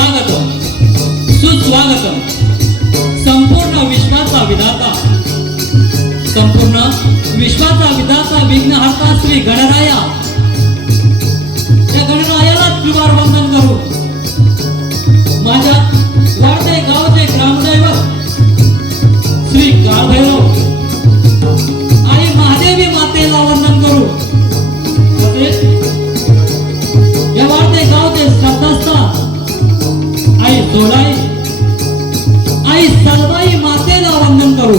स्वागतम सुस्वागतम. संपूर्ण विश्वाचा विधाता, संपूर्ण विश्वाचा विधाता विघ्नहर्ता श्री गणराया, त्या गणरायाला त्रिवार वंदन करू. माझ्या वाडते गावचे ग्रामदैवत श्री काळभैरव आणि महादेवी मातेला वंदन करू. या वाडते गावचे श्रद्धास्थान आई सोलाई, आई सलबाई मातेला वंदन करू.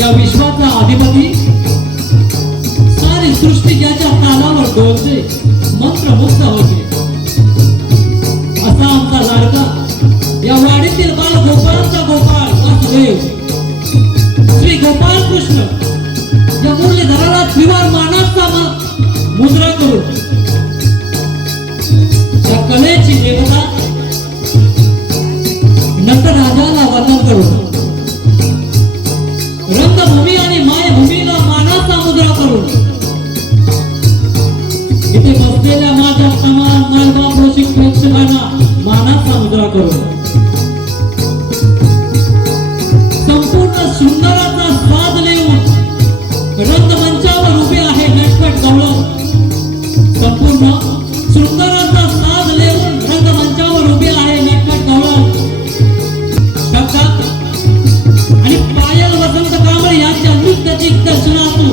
या विश्वाचा अधिपती, सारी सृष्टी ज्याच्या तालावर डोलते, मंत्रमुग्ध होते, असा आमचा लाडका या वाडीतील बाल गोपाळांचा गोपाळ वासुदेव श्री गोपाळ कृष्ण या मुरलीधराला त्रिवार मानाचा मुद्रा करू. या कलेची देवता नटराजाला वंदन करू. रंगभूमी आणि मायभूमीला मानाचा मुद्रा करू. इथे बसलेल्या माझ्या तमाम मायबाप रसिक प्रेक्षकांना मानाचा मुद्रा करू. संपूर्ण शृंगाराचा स्वाद लेऊन रंगमंचावर उभे आहे नटखट गवळण. संपूर्ण शृंगाराचा स्वाद लेऊन रंगमंचावर उभे आहे नटखट गवळण. आणि पायल वसंत कांबळे यांच्या नृत्य दिग्दर्शनातून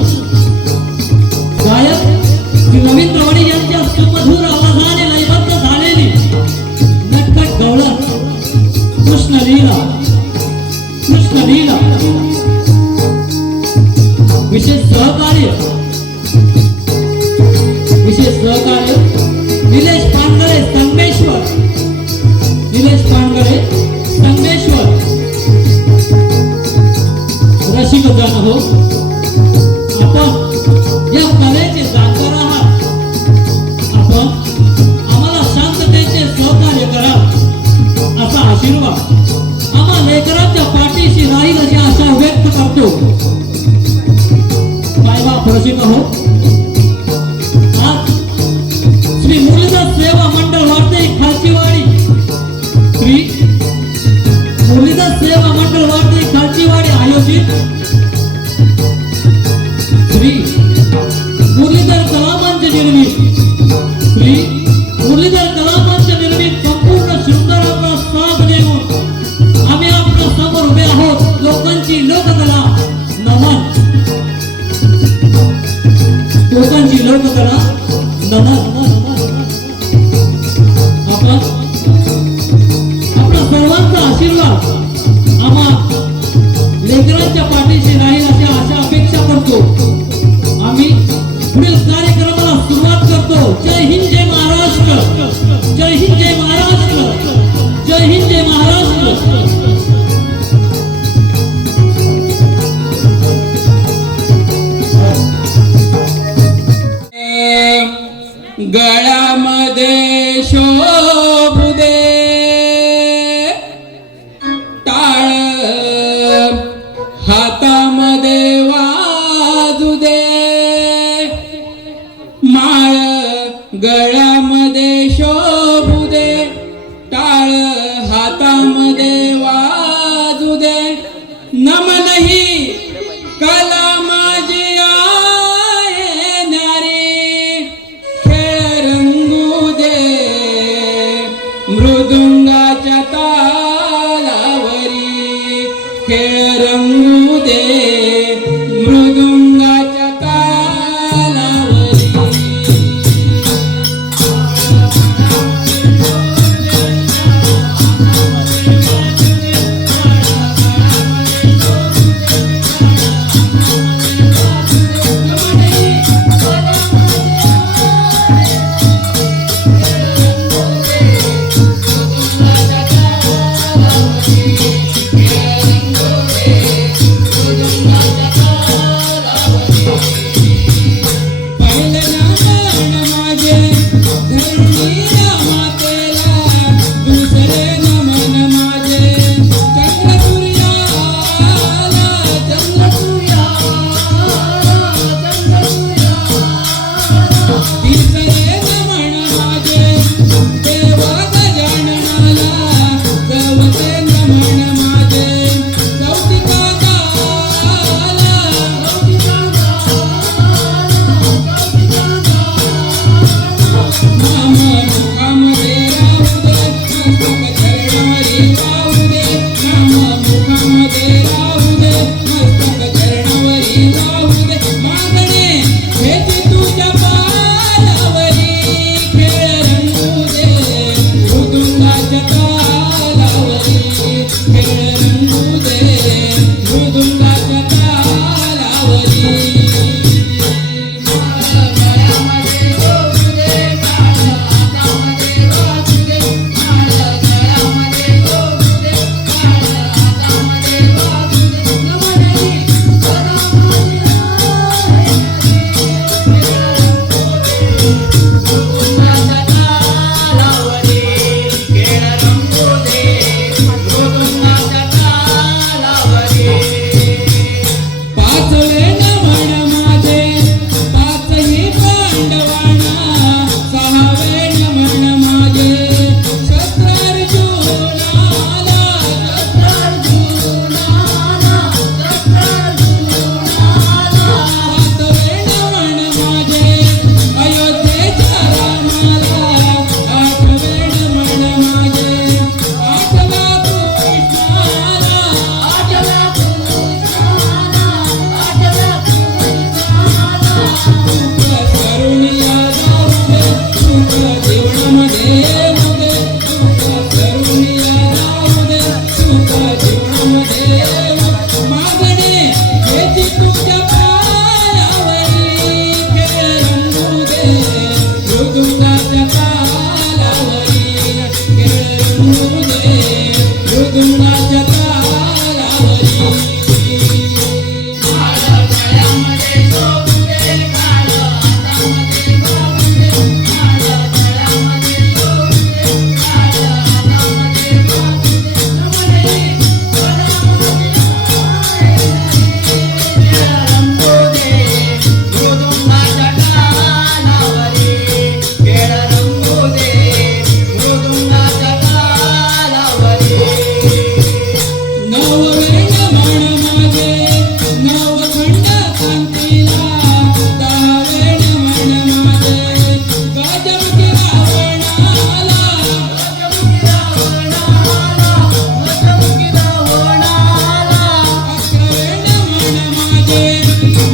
गायक श्री रवींद्र वाणी यांच्या सुमधुर आवाजाने लयबद्ध झालेली नटखट गवळण कृष्णलीला. विशेष सहकार्य निलेश पानगळे संगमेश्वर. रसिक जन हो, आपण या कलेचे जाणकार आहात. आपण आम्हाला शांततेचे सहकार्य करा असा आशीर्वाद आम्हा लेकरांच्या पाठीशी राहील अशी आशा व्यक्त करतो. मायबाप रसिक हो, आज श्री मुरलीधर सेवा मंडळ वाडते खालचीवाडी, श्री मुरलीधर सेवा मंडळ वाडते खालचीवाडी आयोजित श्री मुरलीधर कलामंच निर्मित संपूर्ण शृंगाराचा स्वाद देऊन आम्ही आपल्या समोर उभे आहोत. लोकांची लोककला नमन. आपला सर्वांचा आशीर्वाद आम्हा लेकरांच्या पाठीशी राहील अशी आशा अपेक्षा करतो. आम्ही पुढील कार्यक्रमाला सुरुवात करतो. जय हिंद, जय महाराष्ट्र. जय हिंद, जय महाराष्ट्र. जय हिंद, जय महाराष्ट्र. गळ्यामध्ये शोभू दे टाळ, हातामध्ये वाजू दे माळ. गळ्यामध्ये शोभू दे टाळ, हातामध्ये वाजू दे. नमन ही कला माझी आहे न्यारी, खेळ रंगू दे मृदुंगाच्या तालावरी. खेळ रंगू दे मृदुंगाच्या तालावरी. जीवनामध्ये येऊ दे, सुख करुणिया जाऊ दे, सुख जीवनामध्ये येऊ. मागणे हेची तुझ्या पायावरी, खेळ रंगू दे मृदुंगाच्या तालावरी, खेळ रंगू दे मृदुंगाच्या तालावरी. नववेण म्हण माझे नवखंड कांतीला, दहावेण म्हण माझे गजमुखी रावणाला, अकरावेण म्हण माझे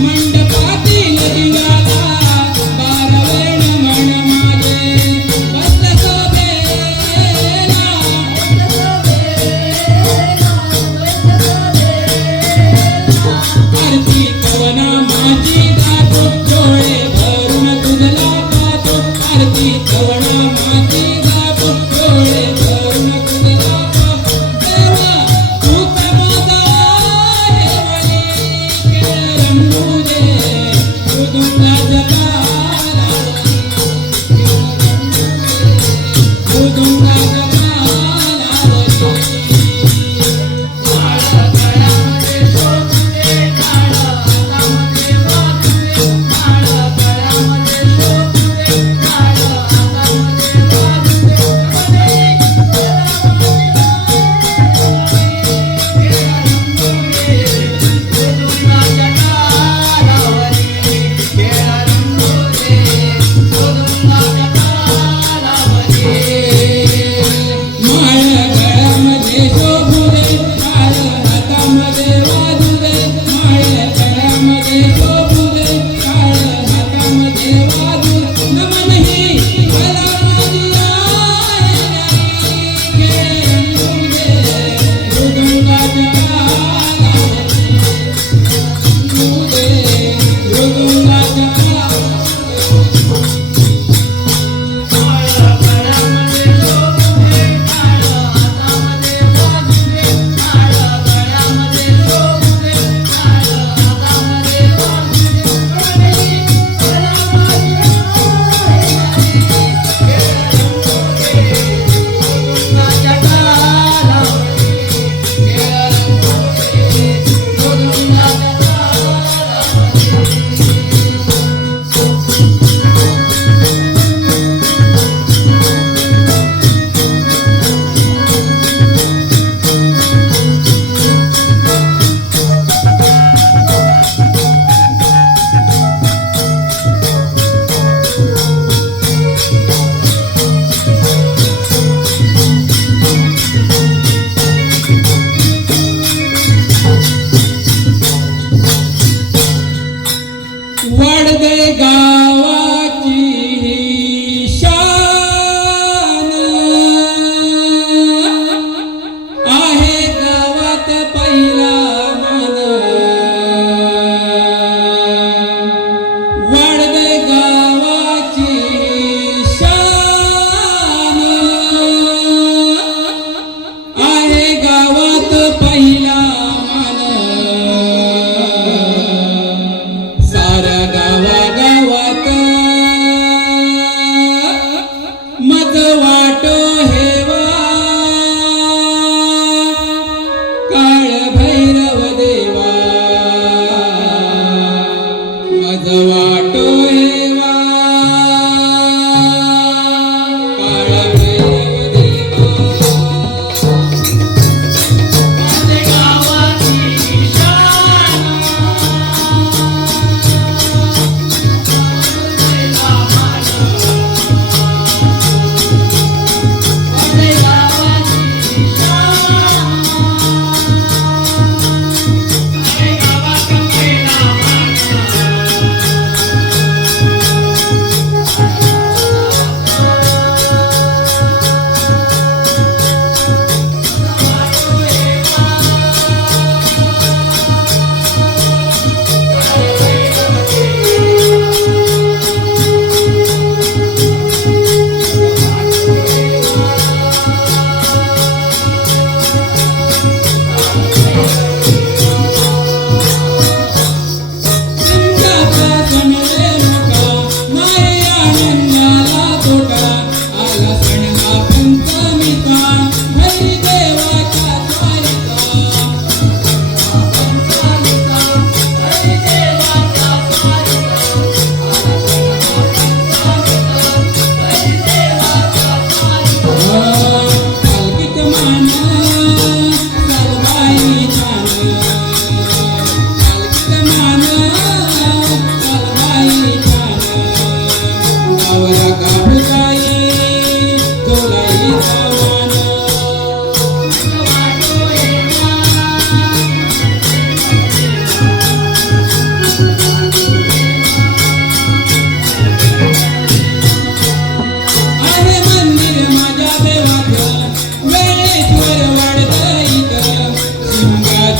मंडपातील दिव्याला, बारावेण म्हण माझे बससभेला. आरती कवना माझी गातो, डोळे भरून तुझला पाहतो. आरती कवना माझी गातो, डोळे भरून तुझला पाहतो. देवा तूच माझा आहे म्हणे, खेळ रंगू दे मृदुंगाच्या तालावरी, मृदुंगाच्या तालावरी.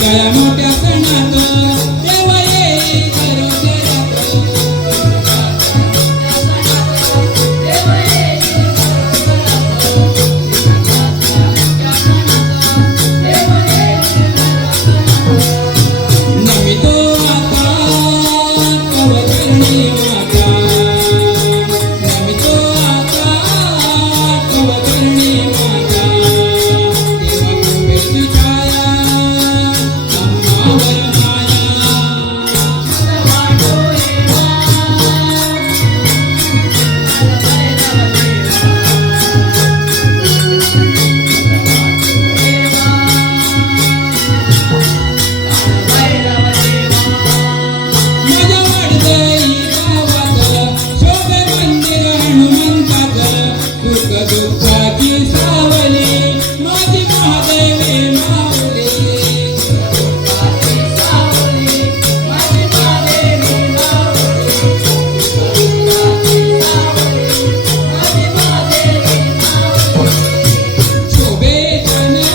सगळ्या मोठ्या सणात देव येई घरोघरात. नमितो आता कवचरणी माता, नमितो आता कवचरणी माता. देवा कृपेची छाया आम्हावर माया. माझ्या वाडदई गावात शोभे मंदिर हनुमंताचं. सुख दुःखाची सावली माझी महादेवी माऊली. शोभे काना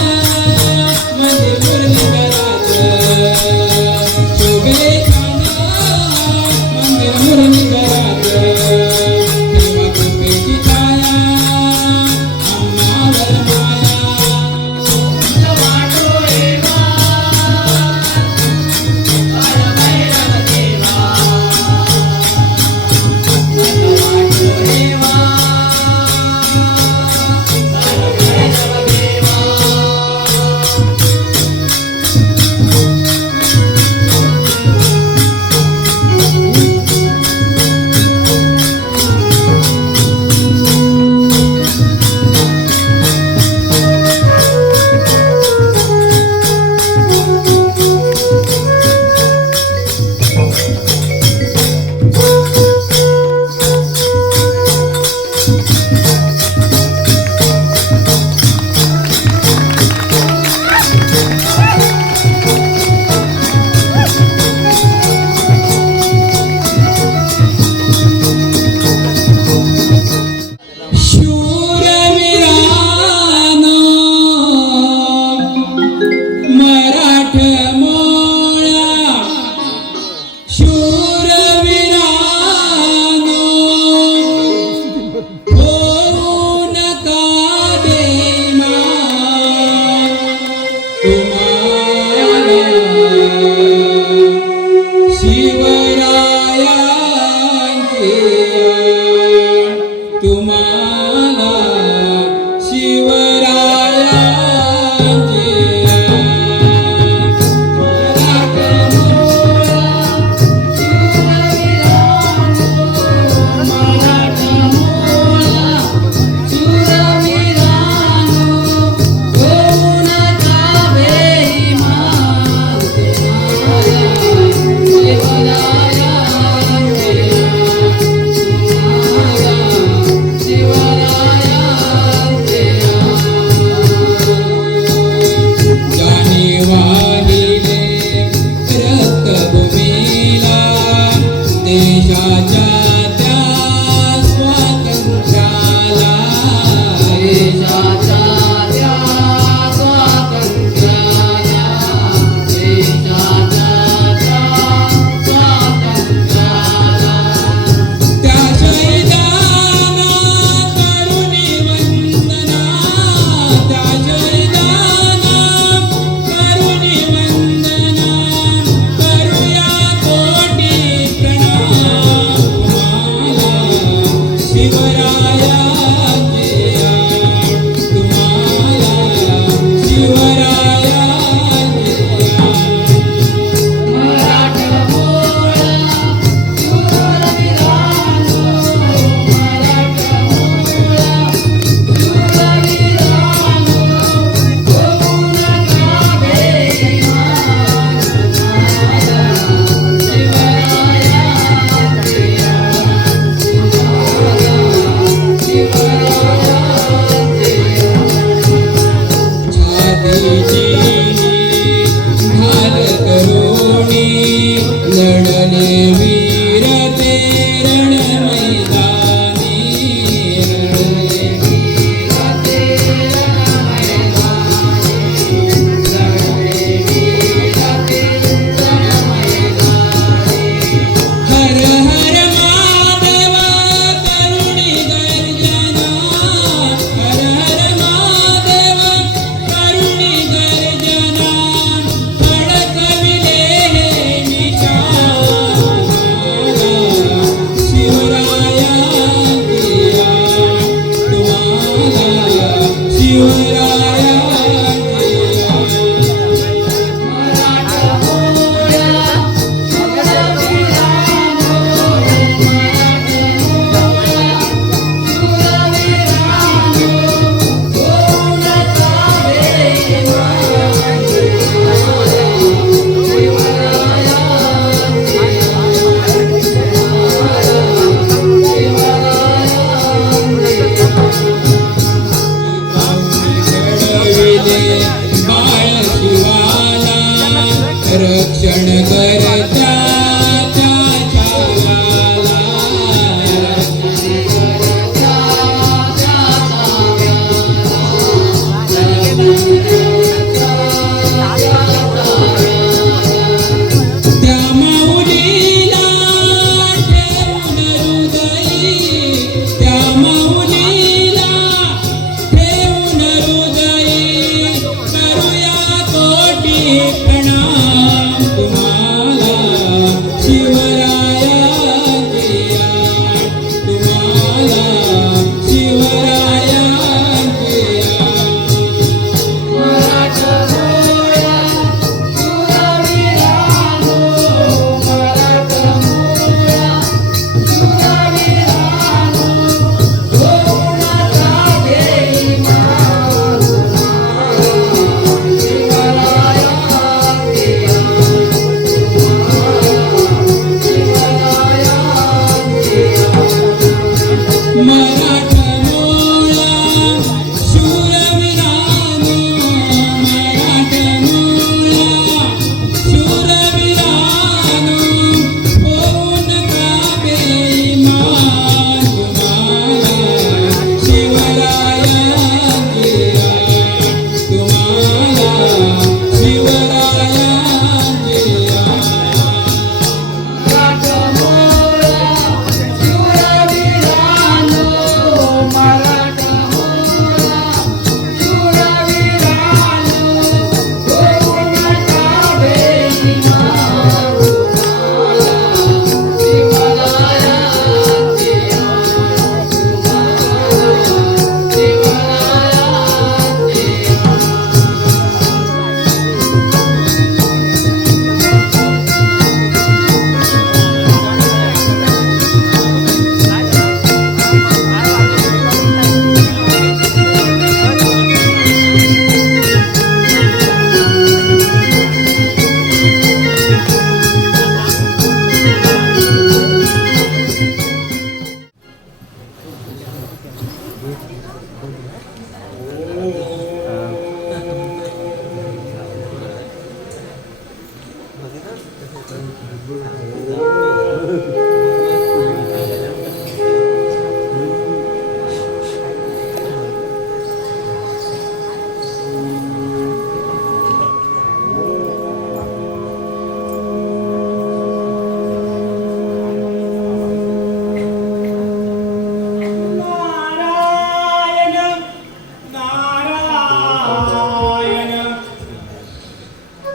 म्हणजे मुरलीधराचं, शोभे काना म्हणजे मुरलीधराचं. देवा कृपेची छाया आम्हावर माया.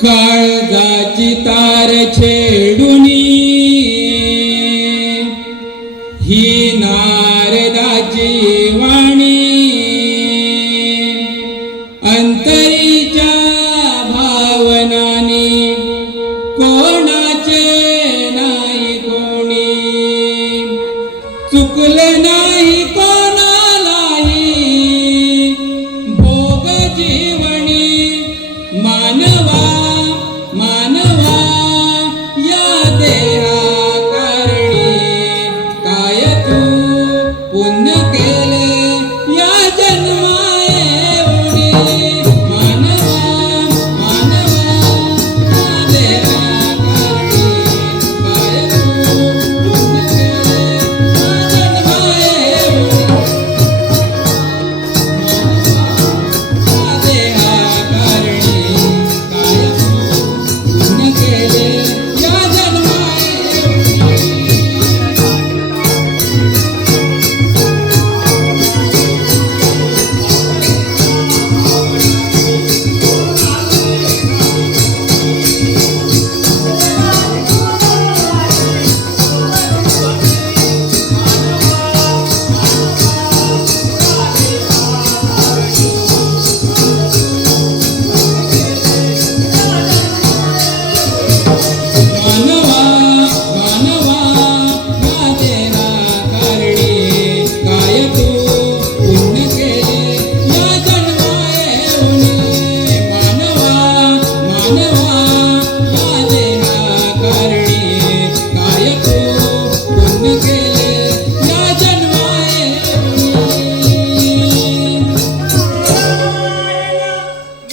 काळजाची तार छेडुनी ही नारदाची वाणी अंतरीच्या भावनानी कोणाचे नाही कोणी चुकले नाही कोणालाही भोग जीवनी मानवा मानवा या देहा कारणी काय तू पुण्य केले या जन्माएवढी मानवा मानवा या देहा कारणी काय तू पुण्य केले या जन्माएवढी देहा कारणी काय तू पुण्य केले या जन्माएवढी मानवा मानवा या देहा कारणी काय तू पुण्य केले या जन्माएवढी मानवा मानवा या देहा कारणी काय तू पुण्य केले या जन्माएवढी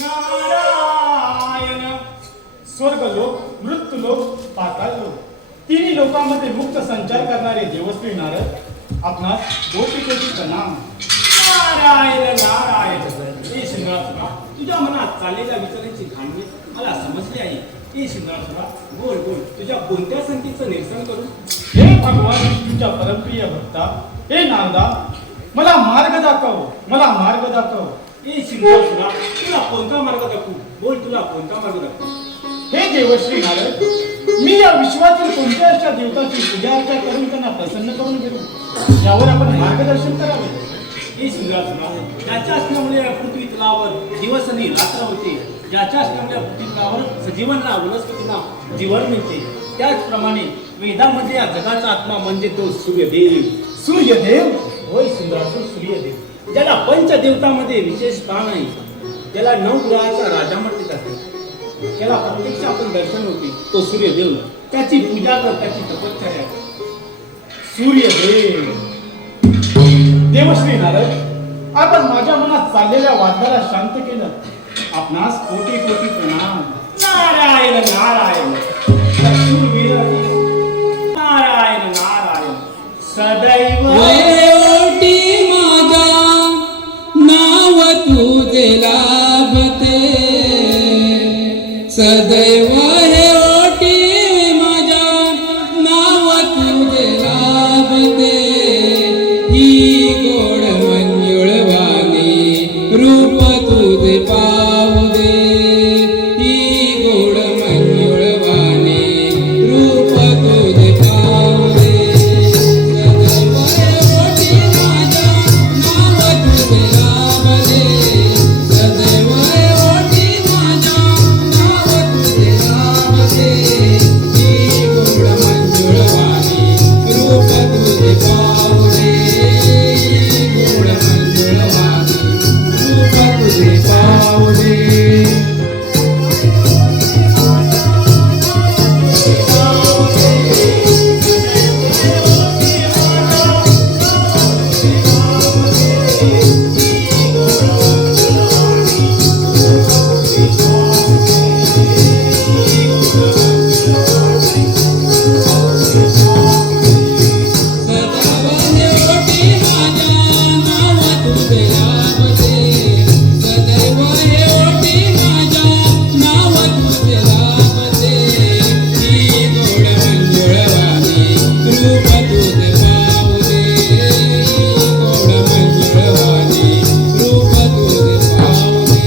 नारायण स्वर्गलोक मृत्यूलोक पाताळलोक तिन्ही लोकांमध्ये मुक्त संचार करणारे देवश्री नारद आपणास कोटी कोटी प्रणाम. नारायण नारायण हे शिंगणासुरा तुझ्या मनात चाललेल्या विचारांची खांडी मला समजली आहे. हे शिंगणासुरा बोल बोल तुझ्या कोणत्या संगतीचं निरसन करू? हे भगवान विष्णूच्या परमप्रिय भक्ता हे नारदा मला मार्ग दाखव मला मार्ग दाखव. हे शिंगणासुरा तुला कोणता मार्ग दाखवू? बोल तुला कोणता मार्ग दाखवू? हे देवश्री नारद मी या विश्वातील कोणत्या अशा देवताची पूजा अर्चा करून त्यांना प्रसन्न करून घेऊ यावर आपण मार्गदर्शन करावे. हे शिंगणासुरा ज्याच्या असल्यामुळे या पृथ्वी तलावर दिवस आणि रात्र होते, ज्याच्या असल्यामुळे या पृथ्वी तलावर सजीवांना वनस्पतींना जीवन मिळते, त्याचप्रमाणे वेदामध्ये या जगाचा आत्मा म्हणजे तो सूर्यदेव. सूर्यदेव होय सुंदरासुर सूर्यदेव ज्याला पंचदेवतामध्ये विशेष स्थान आहे, ज्याला 9 ग्रहाचा राजा म्हटले जाते, त्याला प्रत्यक्ष आपण दर्शन होते तो सूर्यदेव. त्याची पूजा कर, त्याची तपश्चर्या कर. सूर्यदेव देवश्री नारद आपण माझ्या मनात चाललेल्या वादाला शांत केलं आपणास कोटी कोटी प्रणाम. नारायण नारायण शूरवीर नारायण नारायण सदैव वयोटी माझा नाव तुझे लाभते सदैव हे ओटी माझ्या नाव तुझे लाभते ही गोड मंजुळवाणी रूप तुझे पाहू दे ही गोड मंजुळवाणी रूप तुझे पाहू दे सदैव हे ओटी माझ्या नाव तुझे लाभते सदैव हे ओटी माझ्या नाव तुझे लाभते ही गोड मंजुळवाणी रूप तुझे पाहू दे ही गोड मंजुळवाणी रूप तुझे पाहू दे. सदैव हे ओटी माझ्या नाव तुझे लाभते सदैव हे ओटी माझ्या नाव तुझे लाभते ही गोड मंजुळवाणी रूप तुझे पाहू दे ही गोड मंजुळवाणी रूप तुझे पाहू दे.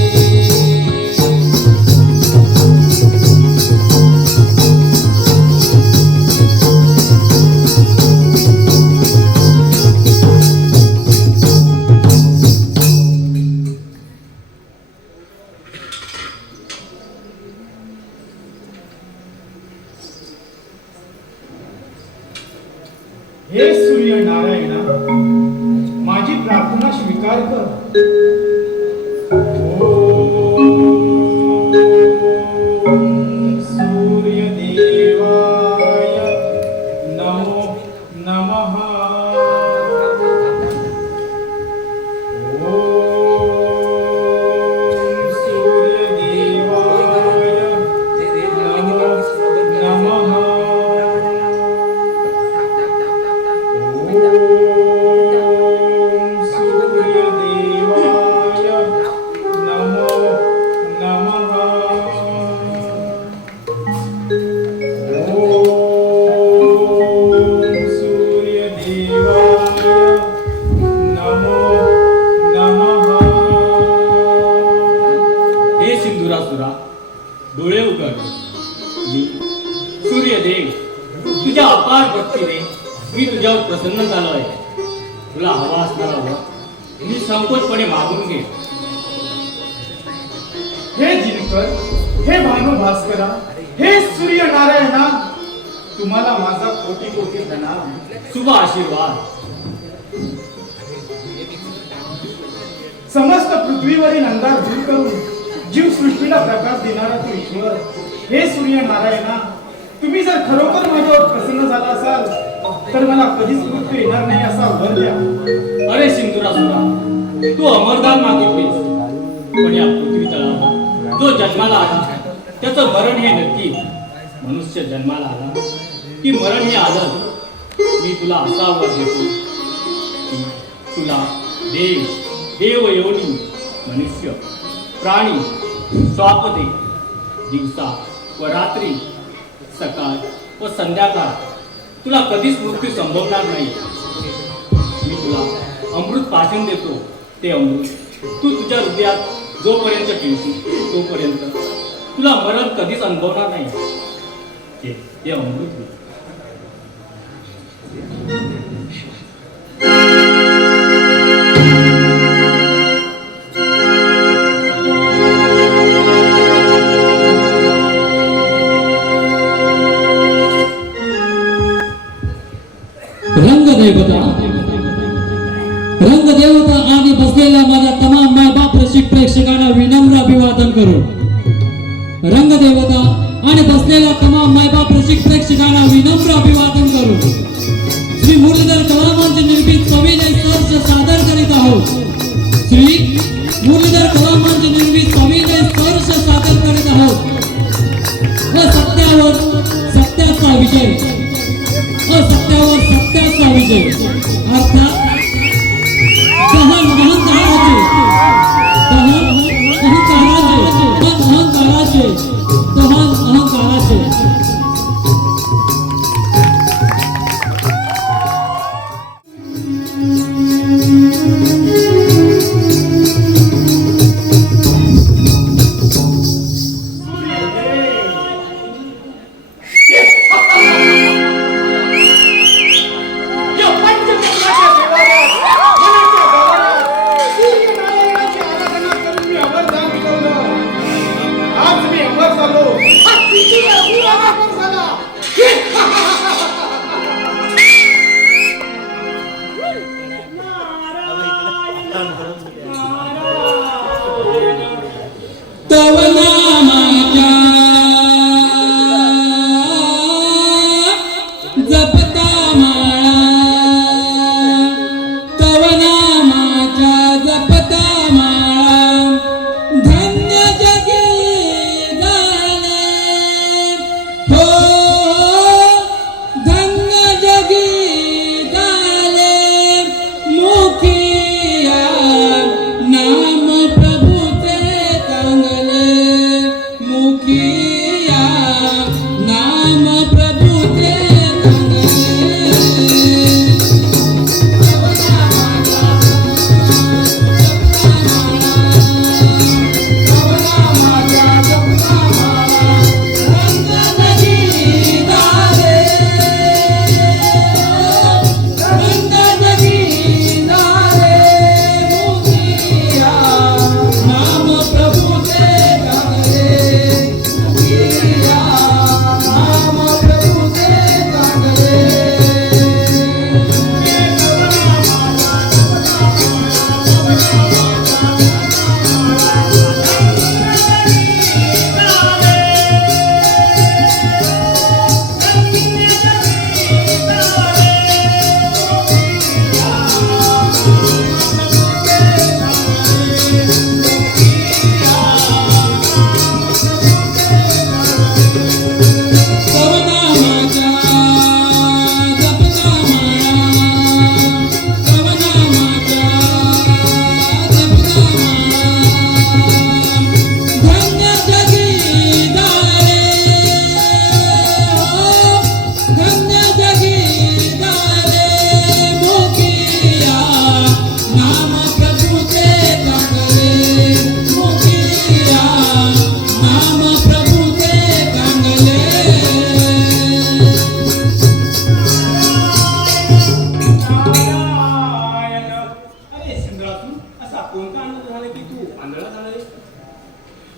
हे सूर्यनारायणा, माझी प्रार्थना स्वीकार कर. ओम सूर्यदेवाय नमो नमः. ओम सूर्यदेवाय नमो नमः. ओम सूर्यदेवाय नमो नमः. ओम सूर्यदेवाय नमो नमः. हे सिंधुरासुरा, डोळे उघड. मी सूर्यदेव तुझ्या अपार भक्तीने मी तुझ्यावर प्रसन्न झालो आहे. तुला हवा असणारा वर मी संकोचपणे मागून घे. हे जिनकर, हे भानु भास्करा, हे सूर्यनारायणा, तुम्हाला माझा कोटी कोटी प्रणाम. शुभ आशीर्वाद. समस्त पृथ्वीवरील अंधार दूर करून जीव सृष्टीला प्रकाश देणारा तू ईश्वर. हे सूर्यनारायणा, तुम्ही जर खरोखर माझ्यावर प्रसन्न झाला असाल तर मला कधीच मृत्यू येणार नाही असा वर द्या. अरे सिंधुरासुरा, तू अमरदान मागितलीस, पण या पृथ्वी तळावर जो जन्माला आला त्याचं मरण हे नक्की. मनुष्य जन्माला आला की मरण हे आलं. मी तुला असा वर देतो की तुला देव, देवयोनी, मनुष्य, प्राणी, स्वापदे, दिवसा व रात्री, सकाळ व संध्याकाळ तुला कधीच मृत्यू संभवणार नाही. मी तुला अमृत पाशन देतो. ते अमृत तू तुझ्या हृदयात जोपर्यंत ठेवशील तोपर्यंत तुला मरण कधीच अनुभवणार नाही. ते अमृत घे. रंगदेवता आणि बसलेल्या माझ्या तमाम मायबाप रसिक प्रेक्षकांना विनम्र अभिवादन करू. रंगदेवता आणि बसलेल्या तमाम मायबाप रसिक प्रेक्षकांना विनम्र अभिवादन करू. श्री मुरलीधर कलामांचे निर्मित सविनय सर्ष सादर करीत आहोत. श्री मुरलीधर कलामांचे निर्मित सविनय सर्ष सादर करीत आहोत. असत्यावर सत्याचा विजय, असत्यावर सत्याचा विजय, अर्थात दहन अहंकाराचे, दहन अहंकाराचे, दहन अहंकाराचे.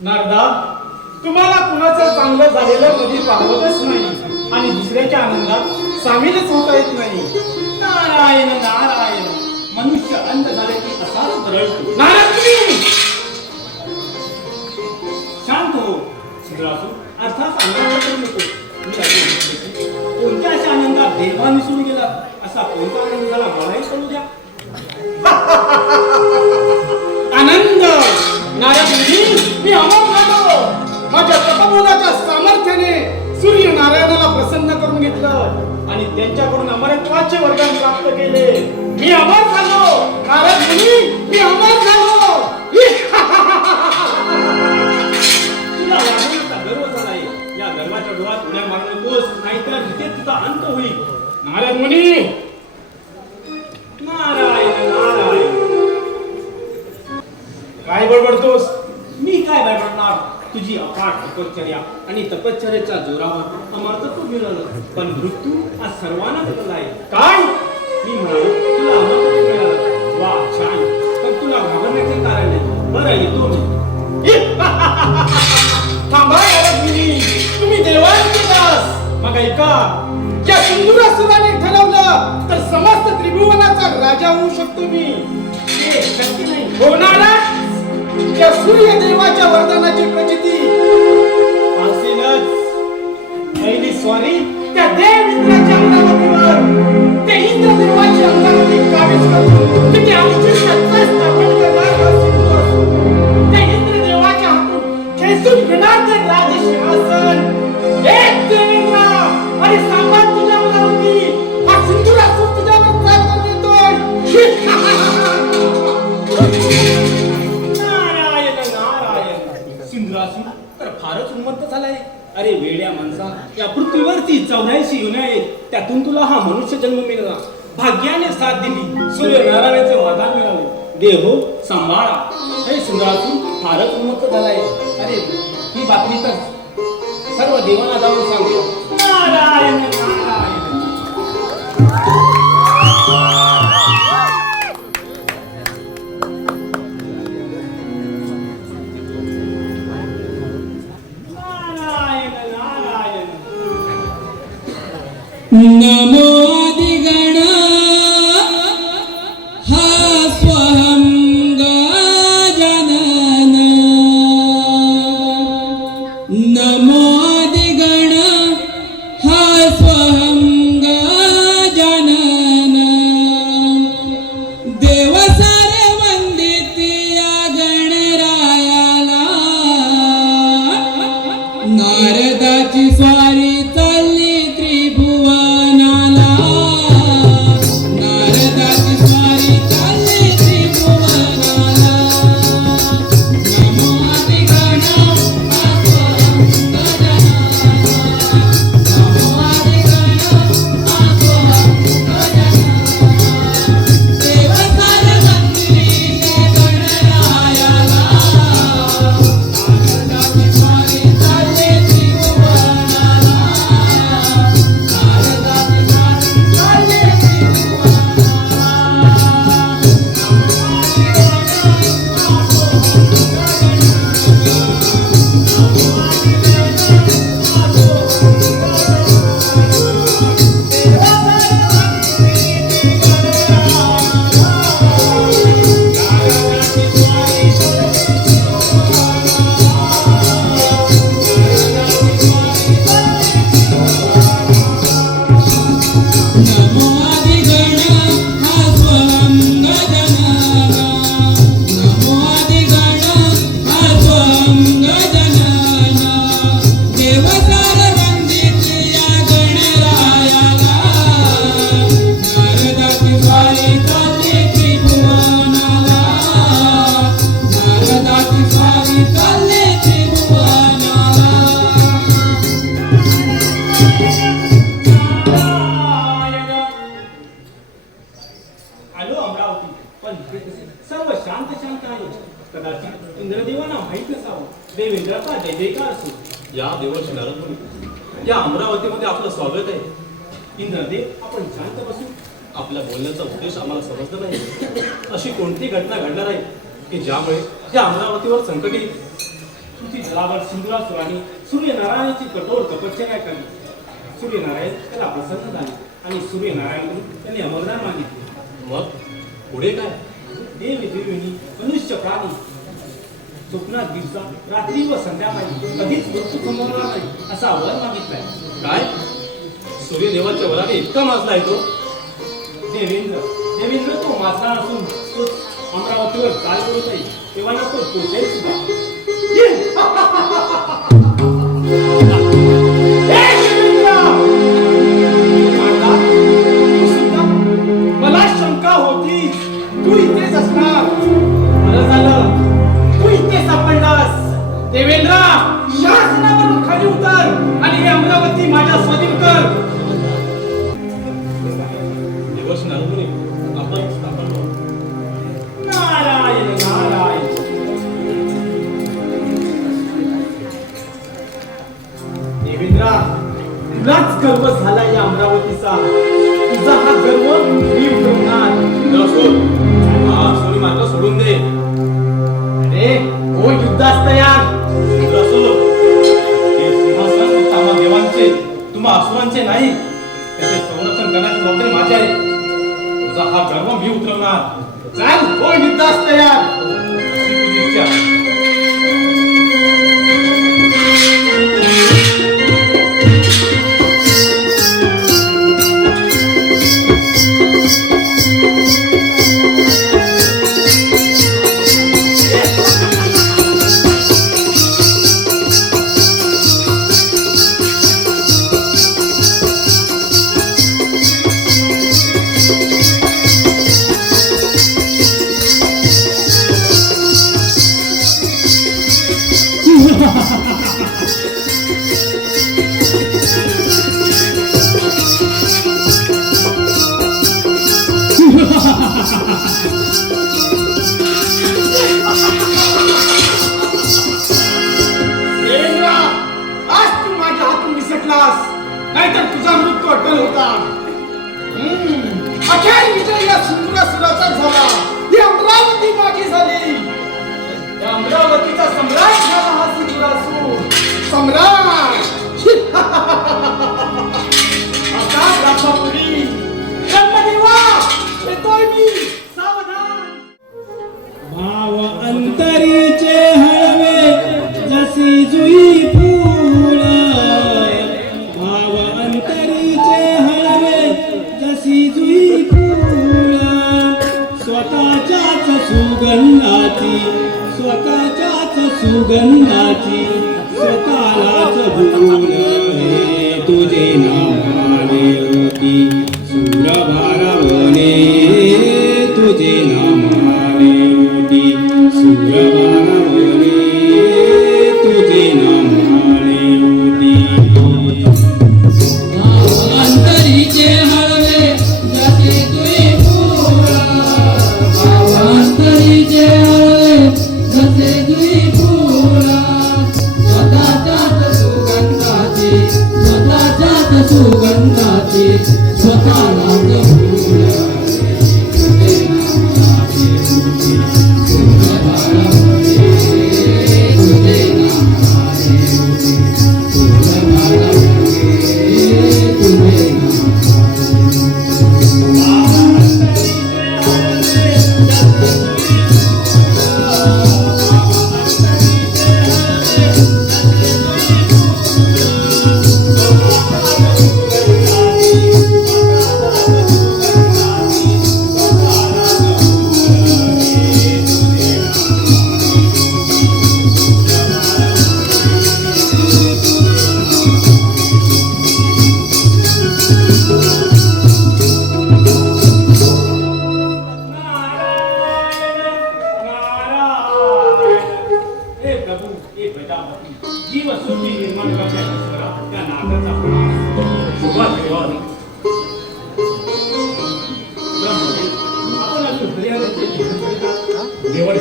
नारदा, तुम्हाला कुणाचं चांगलं झालेलं कधी पाहतच नाही आणि दुसऱ्याच्या आनंदात सामीलच होता येत नाही. नारायण नारायण, मनुष्य अंध झाले की असाच रडतो. नारद मुनी, शांत हो सिद्धरासू, अर्थात आनंद करू नको. मी असे म्हटले की कोणत्या अशा आनंदात देवा मिसळून गेला, असा कोणता आनंद झाला मलाही कळू द्या. आनंद. नारद मुनी, मी अमर झालो. माझ्या तपोबलाच्या सामर्थ्याने सूर्य नारायणाला प्रसन्न करून घेतलं आणि त्यांच्याकडून अमरत्वाचे वरदान प्राप्त केले. मी अमर झालो. नारद मुनी, मी अमर झालो. तुला वाढवण्याचा गर्व झालाय. या गर्वाच्या डोळ्यात उड्या मारू नकोस, नाहीतर तिथे तुझा अंत होईल. नारद मुनी, नारायण नारायण, काय बडबडतोस? मी काय बडबडणार? तुझी अफाट तपश्चर्या आणि तपश्चर्याच्या जोरावर अमरत्व मिळालं, पण मृत्यू आज सर्वांना दिलेला आहे. काय? मी म्हणालो तुला अमरत्व मिळालं, वा छान, पण तुला घाबरण्याचे कारण नाही. बरं, येतो मी. थांबा नारद मुनी, तुम्ही देवांचे दास. मग ऐका, त्या सिंधुरासुराने ठरवलं तर समस्त त्रिभुवनाचा राजा होऊ शकतो मी. हे शक्य नाही. होणारा त्या सूर्यदेवाच्या वरदानाची प्रचिती असेलच. पहिली स्वारी त्या देव इंद्राच्या अंगावतीवर, त्या इंद्रदेवाच्या अंगावती काबीज करून तिथे आमची सत्ता स्थापन करणार हा सिंधुरासुर. त्या इंद्रदेवाच्या हातून खेचून घेणार ते राजसिंहासन. एक देवेंद्र आणि सांभाळ तुझ्या अंगावती, हा सिंधुरासुर तुझ्यावर चाल देतोय. नारायण नारायण, सिंधुरासुर तर फारच उन्मत्त झालाय. अरे वेड्या माणसा, या पृथ्वीवरती 84 योन्या आहेत, त्यातून तुला हा मनुष्य जन्म मिळाला. भाग्याने साथ दिली, सूर्यनारायणाचे वरदान मिळाले. देहो सांभाळा. हे सिंधुरासुर फारच उन्मत्त झालाय. अरे ही बातमी तर सर्व देवांना जाऊन सांगतो. नारायण नारायण. नारायण नारायण. नमो आदिगण हा स्वहं गजानन. नमो आदिगण हा स्वहं गजानन. देव सारे वंदित या गणरायाला. नारदाची स्वारी चालली त्रिभुवनाला. माहित आहे. कदाचित इंद्रदेवांना माहित नसावं. देवेंद्राचा जय जयकार असो. या देवर्षी नारद मुनी, या अमरावतीमध्ये आपलं स्वागत आहे. इंद्रदेव, आपण शांत बसू. आपल्या बोलण्याचा उद्देश आम्हाला समजला नाही. अशी कोणती घटना घडणार आहे की ज्यामुळे या अमरावतीवर संकट येईल? तुझी जलावर सिंधुरासुराने सूर्यनारायणाची कठोर तपश्चर्या केली. सूर्यनारायण त्याला प्रसन्न झाले आणि सूर्यनारायणाकडून त्यांनी अमरदान मागितले. मग पुढे काय? देवी देवीनी मनुष्य प्राणी स्वप्नात दिवसा रात्री व संध्याकाळी कधीच मृत्यू संभवणार नाही असा वर मागितलाय. काय? सूर्यदेवाच्या वराने इतका माजला आहे तो? देवेंद्र तो माजला नसून तो अमरावतीवर चाल करत आहे. तेव्हा ना तो पोचेल सुद्धा. मला शंका होती तू इथेच असणार. बरं झालं तू इथे सापडलास. देवेंद्र, शासनावरून खाली उतर आणि हे अमरावती माझ्या स्वाधीन कर. देवर्षी नारद मुनी, आपण स्थापन व्हावं. नारायण नारायण. देवेंद्र, तुलाच गर्व झाला या अमरावतीचा. तुझा हा गर्व मी उतरवणार. हा सोनी मात्र सोडून दे. अरे हो, युद्धास तयार. हे सिंहासन फक्त आम्हा देवांचे, तुम्हा असुरांचे नाही. त्याचे संरक्षण करण्याची जबाबदारी माझी आहे. तुझा हा गर्व मी उतरवणार. चाल, हो युद्धास तयार. अशी तुझी इच्छा. देवेंद्र, आज तू माझ्या हातून निसटलास, नाहीतर तुझा मृत्यू अटल होता. अखेर विजय या सिंधुरासुराचा झाला. ही अमरावती माझी झाली. या अमरावतीचा सम्राट झाला हा सिंधुरासूर. सम्राट. आता ब्रह्मपुरी ब्रह्मदेवा येतोय मी. सावधान. भाव अंतरीचे हळवे जशी जुई फूल. भाव अंतरीचे हळवे जशी जुई फूल. स्वतःच्याच सुगंधाची स्वतःलाच भूल. हे तुझे नामाने होती सूर भारावणे. तुझे नामाने होती सूर भारावणे. तुझे नामाने होती. अंतरीचे हळवे जसे तुई फूल. अंतरीचे हळवे जसे तुई फूल. स्वतःच्याच सुगंधाची स्वतःलाच भूल. तुझे नामाने होती सूर भारावणे. तुझे नामाने होती सूर भारावणे. तुझे हे प्रभू, हे प्रजापती, जीव सृष्टी निर्माण करण्याच्या ईश्वरा, त्या नागाचा सुभाष देवाने. ब्रह्मदेव, आपण अजून घरी आले ते जीवन करीत आहात. देवाने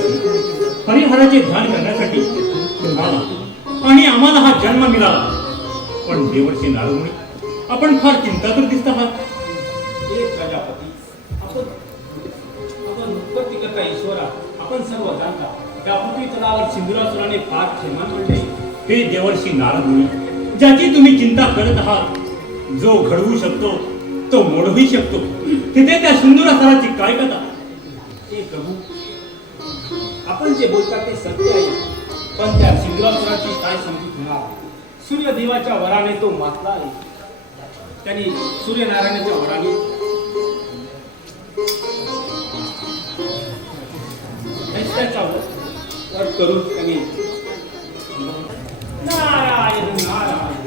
हरिहराचे ध्यान करण्यासाठी तुम्हाला आणि आम्हाला हा जन्म मिळाला. पण देवर्षी नारदमुनी आपण फार चिंतातूर दिसत आहात. एक प्रजापती, आपण उत्पत्तीकर्ता ईश्वरा, आपण सर्व जाणता त्या पृथ्वी तलावर सिंधुरासुराने फार थैमान पडले. हे देवर्षी नारदमुनी, ज्याची तुम्ही चिंता करत आहात, जो घडवू शकतो तो मोडूही शकतो, तिथे त्या सिंधुरासुराची काय कथा? हे प्रभू, आपण जे बोलता ते सत्य आहे, पण त्या सिंधुरासुराची काय समजूत होणार? सूर्यदेवाच्या वराने तो मातला आहे. त्यांनी सूर्यनारायणाच्या वराने दैत्याचा वध करून त्यांनी नारायण नारायण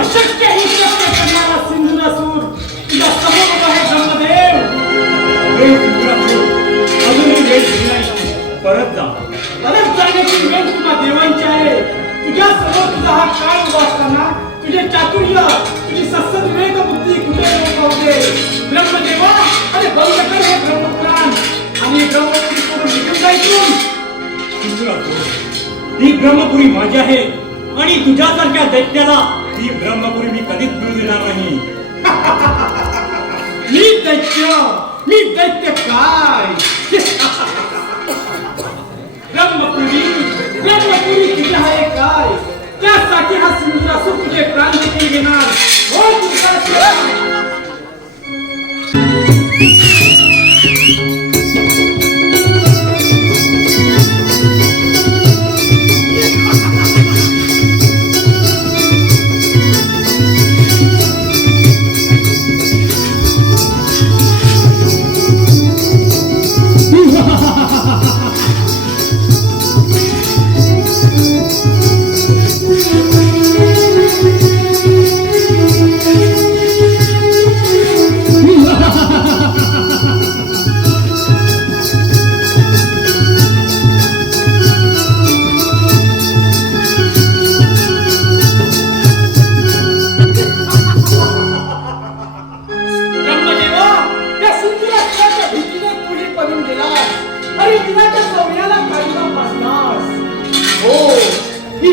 अशक्य ही शक्य करणारा सिंधुरासूर तुझ्या समोर उभा आहे ब्रह्मदेव. हे सिंधुरासुर, अजूनही वेळ दिली नाही. परत जा. परत जाण्याची वेळ तुझ्या देवांची आहे. तुझ्या समोर तुझा हा काळ उभा असताना तुझे चातुर्य, तुझी सत्सद विवेक बुद्धी कुठे पावते? ब्रह्मदेवा, अरे बंद कर हे ब्रह्मपुराण आणि ब्रह्मपुरी सोडून निघून जायचं. सिंधुरासुर, ही ब्रह्मपुरी माझी आहे आणि तुझ्यासारख्या दैत्याला ही ब्रह्मपुरी मी कधीच मिळू देणार नाही. मी दैत्य काय? ब्रह्मपुरी तुझे आहे काय? त्यासाठी हा सिंधुरासूर तुझे प्राण देखील घेणार. हो तुझा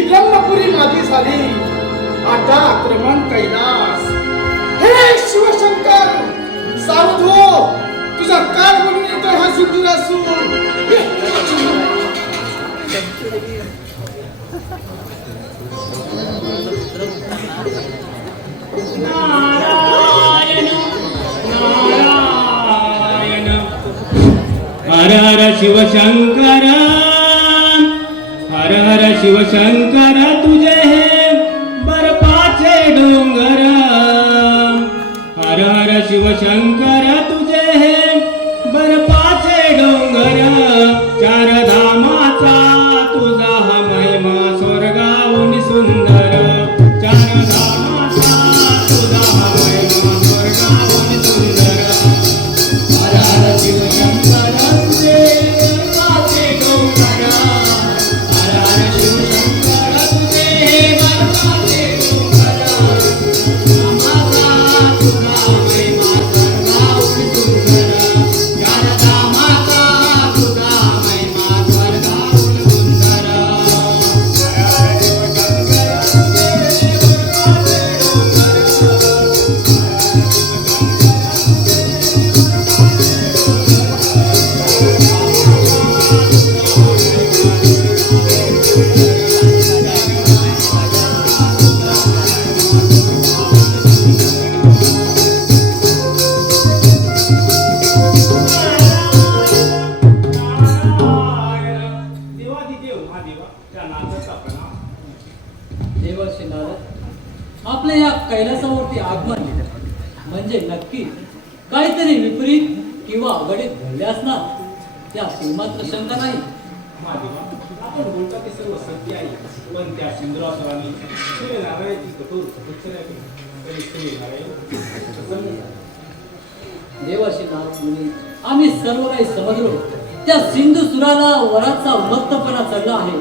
ब्रह्मपुरी माझी झाली, आता आक्रमण कैलास. हे शिवशंकर, सावध हो, तुझा काळ बनून येतोय हा सिंधुरासूर. नारायण नारायण हर हर शिवशंकर, हर हर शिवशंकर, तुझे हे बर्फाचे डोंगर. हर हर शिवशंकर, तुझे हे बर्फाचे डोंगर. चार धामाचा तुझा हा महिमा स्वर्गाहून सुंदर. चार धामाचा तुझा हा महिमा स्वर्गाहून सुंदर. हर हर शिवशंकर, तुझे बर्फाचे डोंगर. हर हर शिवशंकर, तुझे बर्फाचे डोंगर. धामाचा तुझा महिमा स्वर्गाहून सुंदर. चार धामाचा तुझा महिमा स्वर्गाहून सुंदर. हर हर शिवशंकर, तुझे बर्फाचे देवादिदेव महादेवा, त्या नाथाचा प्रणाम. देवर्षी नारद, आपल्या या कैलासावरती आगमन म्हणजे नक्की काहीतरी विपरीत किंवा अघटित घडले असणार, त्या श्रीमात्र शंका नाही. महादेवा, आपण बोलता ते सर्व सत्य आहे, पण त्या सिंधुरासुराने सूर्यनारायणाची कठोर तपश्चर्या केली, तरी सूर्यनारायण प्रसन्न झाले. देवर्षी नारद मुनी, आम्ही सर्व काही समजलो. त्या सिंधू सुराला वराचा उन्मत्तपणा चढला आहे.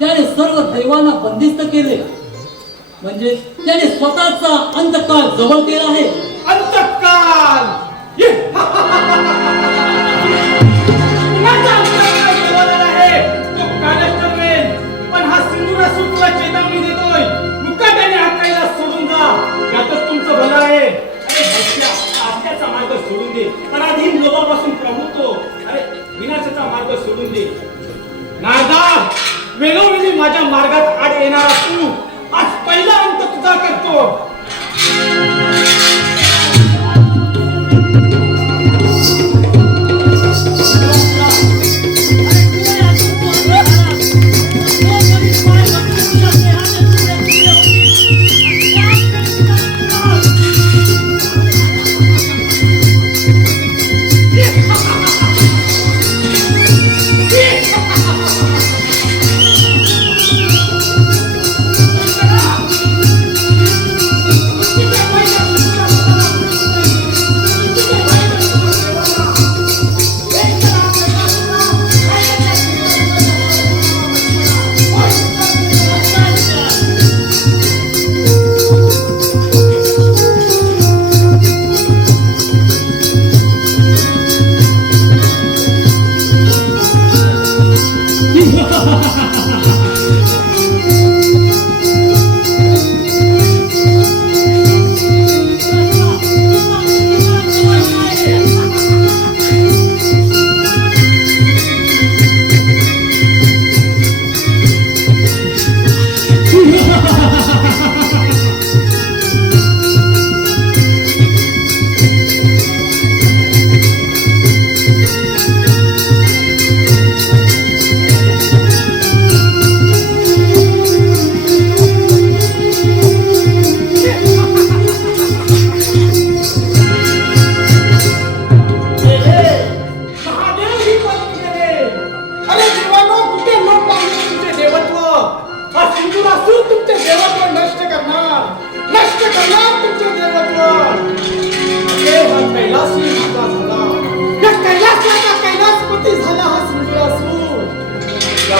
त्याने सर्व देवांना बंदिस्त केले म्हणजे त्याने स्वतःचा अंतकाळ जवळ केला आहे. अंतकाल कुणाचा अंतकाल जवळ आहे? तो कालच ठरवेल. पण हा सिंधुरासूर तुला चेतावणी देतोय, मुकाट्याने हा कैलास सोडून जा, यातच तुमचं भलं आहे. अरे भक्त्या, आत्याचा मार्ग सोडून दे, पराधीन लोभापासून प्रभुत्व, अरे विनाशाचा मार्ग सोडून दे. नारदा, वेळोवेळी माझ्या मार्गात आड येणारा तू आज पहिला अंत तुझा करतो.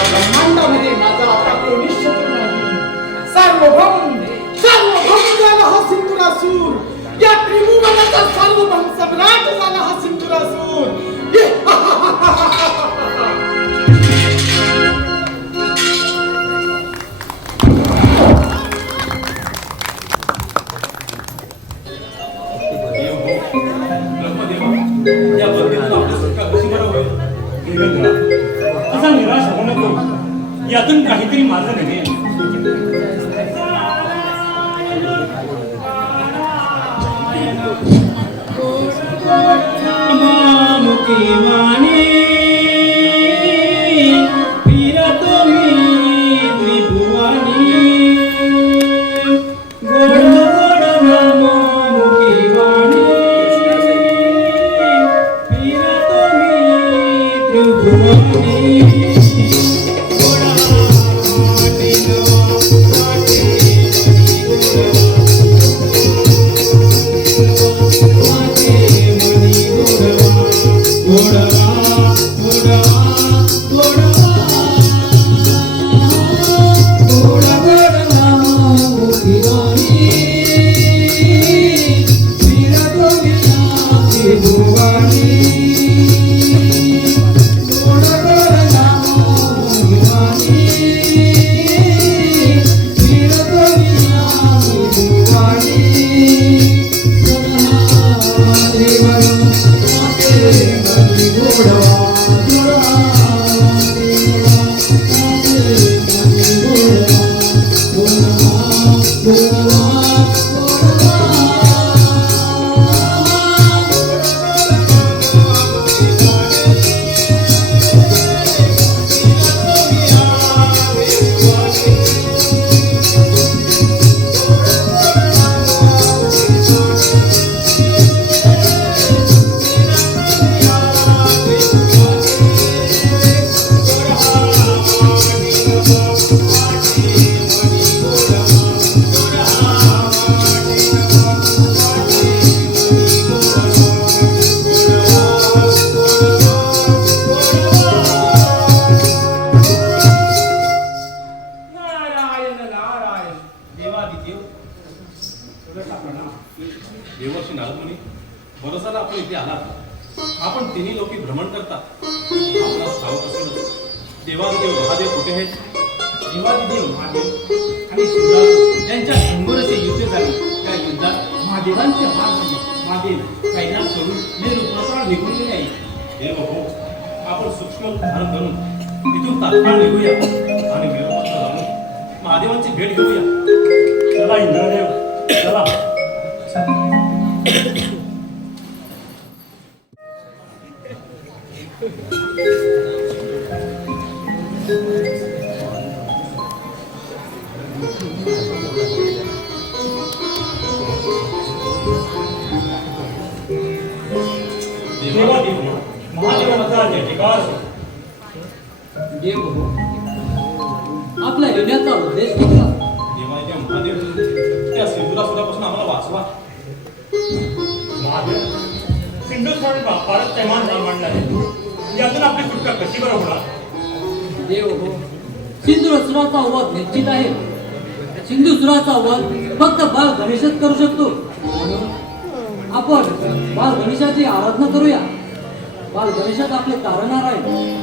ब्रह्मांडामध्ये माझा आता कोणी शत्रू नाही. सार्वभौम झाला हा सिंधुरासूर. या त्रिभुवनाचा सार्वभौम सम्राट झाला हा सिंधुरासूर. या बंदीतून आपली सुटका कशी बरं होईल? असा निराश होऊ नको, यातून काहीतरी मार्ग निघेल. मुखी वाणी फिरतो मी त्रिभुवनी, गोड गोड नाम मुखी वाणी फिरतो मी त्रिभुवनी. गोडवा देवर्षी नारदमुनी, बरं झालं आपण इथे आलात. आपण तिन्ही लोकी भ्रमण करता. आपला ठाऊक असेलच, देवादेव महादेव कुठे आहेत? देवादिदेव महादेव आणि शिवराज यांच्या संघर्ष युद्ध झाले. त्या युद्धात महादेवांचे हात झाले. महादेव कैलास सोडून निरुपणाला निघून गेले आहे. देव हो, आपण सूक्ष्म धारण करून इथून तात्काळ निघूया आणि निरुपणाला जाऊन महादेवांची भेट घेऊया. चला इंद्रदेव, चला. देवादेव महादेवाचा जय जयकार असो. देव हो, आपल्या येण्याचा उद्देश होता. देवादेव महादेव, त्या सिंधुरासुरापासून आम्हाला वाचवा. महादेव, सिंधू स्वामी फारच तैमान मांडला आहे. यातून आपली सुटका कशी बरं होणार? देव हो, सिंधुरासुराचा वध निश्चित आहे. सिंधुसुराचा वध फक्त बाल गणेशच करू शकतो. म्हणून आपण बाल गणेशाची आराधना करूया. बाल गणेशात आपले तारणहार आहे.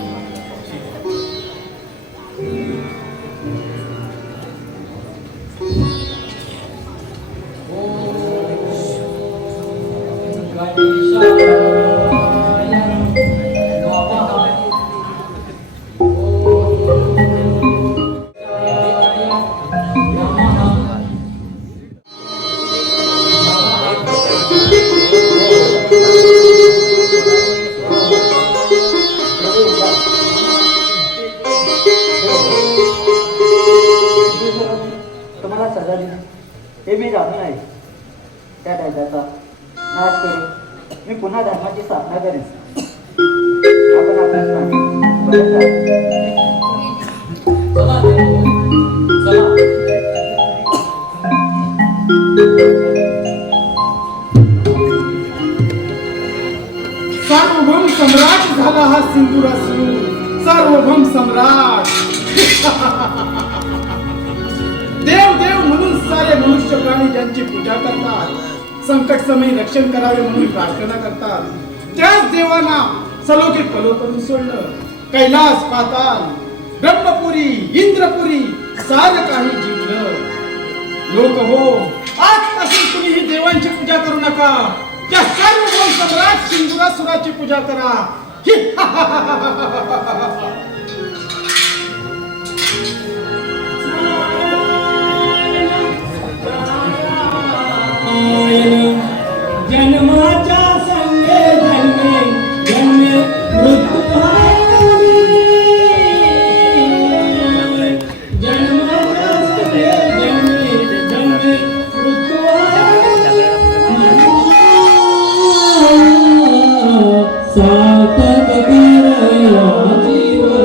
तुम्हाला सजा दिली हे मी जाणून आहे. त्या कायद्याचा नाश करून मी पुन्हा धर्माची स्थापना करेन. आपण आपल्या स्थानी परत जा. चला देव हो, चला. सार्वभौम सम्राट झाला हा सिंधुरासूर. सार्वभौम सम्राट. देव देव म्हणून सारे मनुष्य प्राणी ज्यांची पूजा करतात, संकट समय रक्षण करावे म्हणून प्रार्थना करतात, त्याच देवांना सलोके पलो करून सोडलं. कैलास, पाताल, ब्रह्मपुरी, इंद्रपुरी सारं काही जिंकलं. लोक हो, आजपासून कुणीही देवांची पूजा करू नका. त्या सार्वभौम सम्राट सिंधुरासुराची पूजा करा. जन्माच्या संगे जन्मे जन्मे मृत्यू जन्माच्या संगे जन्मे जन्मे मृत्यू सार्थक जीवन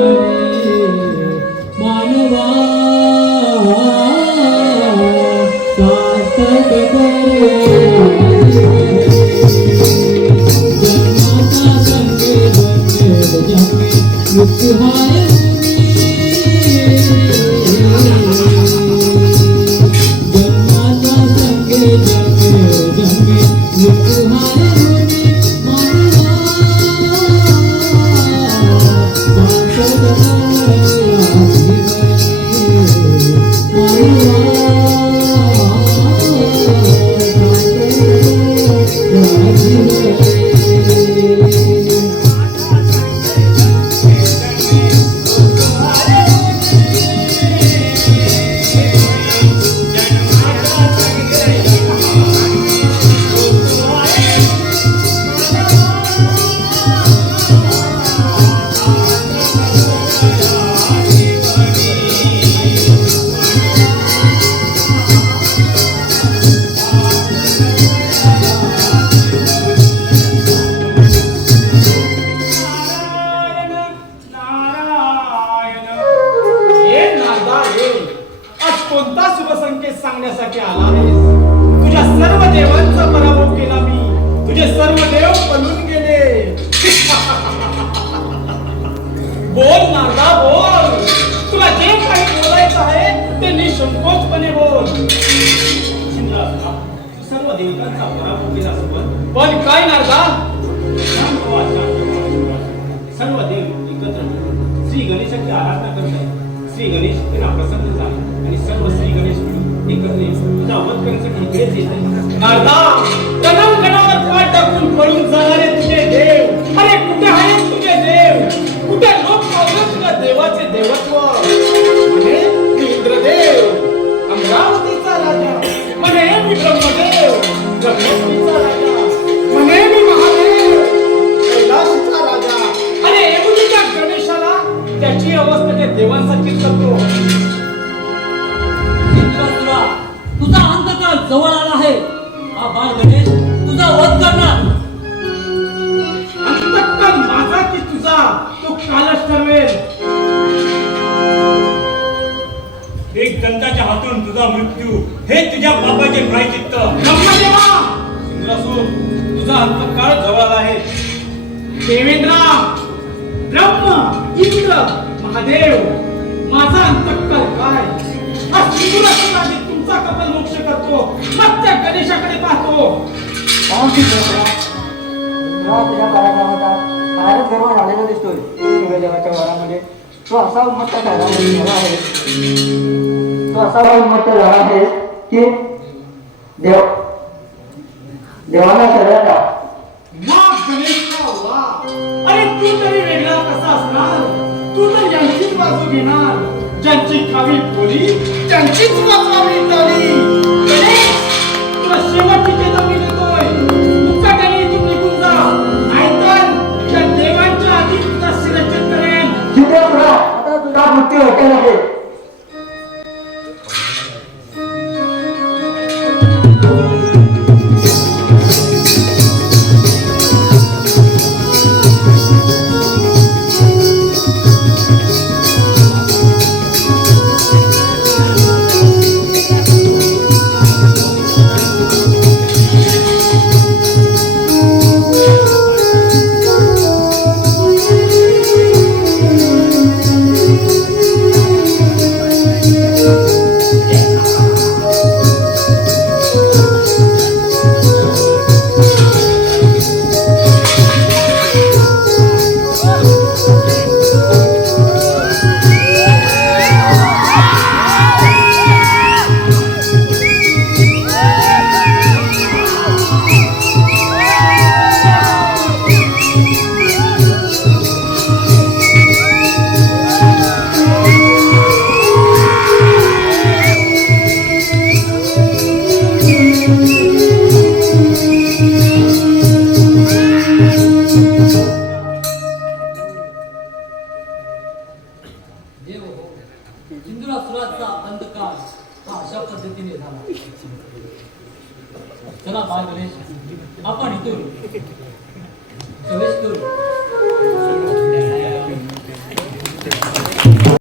सर्व देवतांचा पराभव केला सोबत पण काय नारदा शांत व्हा, शांत व्हा. सर्व देव एकत्र मिळून श्री गणेशाची आराधना करत आहेत. श्री गणेश त्यांना प्रसन्न झाले आणि सर्व श्री गणेश मिळून एकत्र येऊन तुझा वध करण्यासाठी इकडेच येत आहेत. नारदा कणावर पाय टाकून पळून जाणारे तुझे देव, अरे कुठे आहेत तुझे देव? कुठे लोक पावलं तुझ्या देवाचे देवत्व? म्हणे मी इंद्रदेव अमरावतीचा राजा, म्हणे मी ब्रह्मदेव ब्रह्मपुरीचा राजा, म्हणे मी महादेव कैलासचा राजा. अरे एवढीच्या गणेशाला त्याची अवस्था त्या देवांसारखी करतो. इंद्रासुरा, तुझा अंतकाळ जवळ आला आहे. हा बाळ गणेश तुझा वध करणार. अंतकाल माझा की तुझा तो कालच ठरवेल. एक दंताच्या हातून तुझा मृत्यू हे तुझ्या पापाचे प्रायचित्त. ब्रह्मदेवा इंद्रासूर तुझा अंतकाळ जवळ आला आहे. देवेंद्र ब्रह्म इंद्र महादेव माझा अंतकाल काय? हा सिंधुरासूर आधी तुमचा कपाल मोक्ष करतो, मग त्या गणेशाकडे पाहतो. तुझ्या पराक्रमाचा फारच गर्व झालेला दिसतोय. सूर्यदेवाच्या वरामध्ये तो असा उन्मत्त झाला आहे की देवाला सगळ्यांना वा गणेशा वा. अरे तू तरी वेगळा कसा असणार? तू तर यांचीच बाजू घेणार. ज्यांची खावी बोली त्यांचीच वाजवावी ताली. गणेश तुला शेवटची चेतावणी देतोय. मुक्काट्याने इथून निघून जा, नाहीतर त्या देवांच्या आधी तुझा शिरच्छेद करेन. आता तुझा मृत्यू होटेल आहे. देव हो, इंद्रासुराचा अंधकार हा अशा पद्धतीने झाला. चला बाळ गणेश, आपण इथून प्रवेश करू.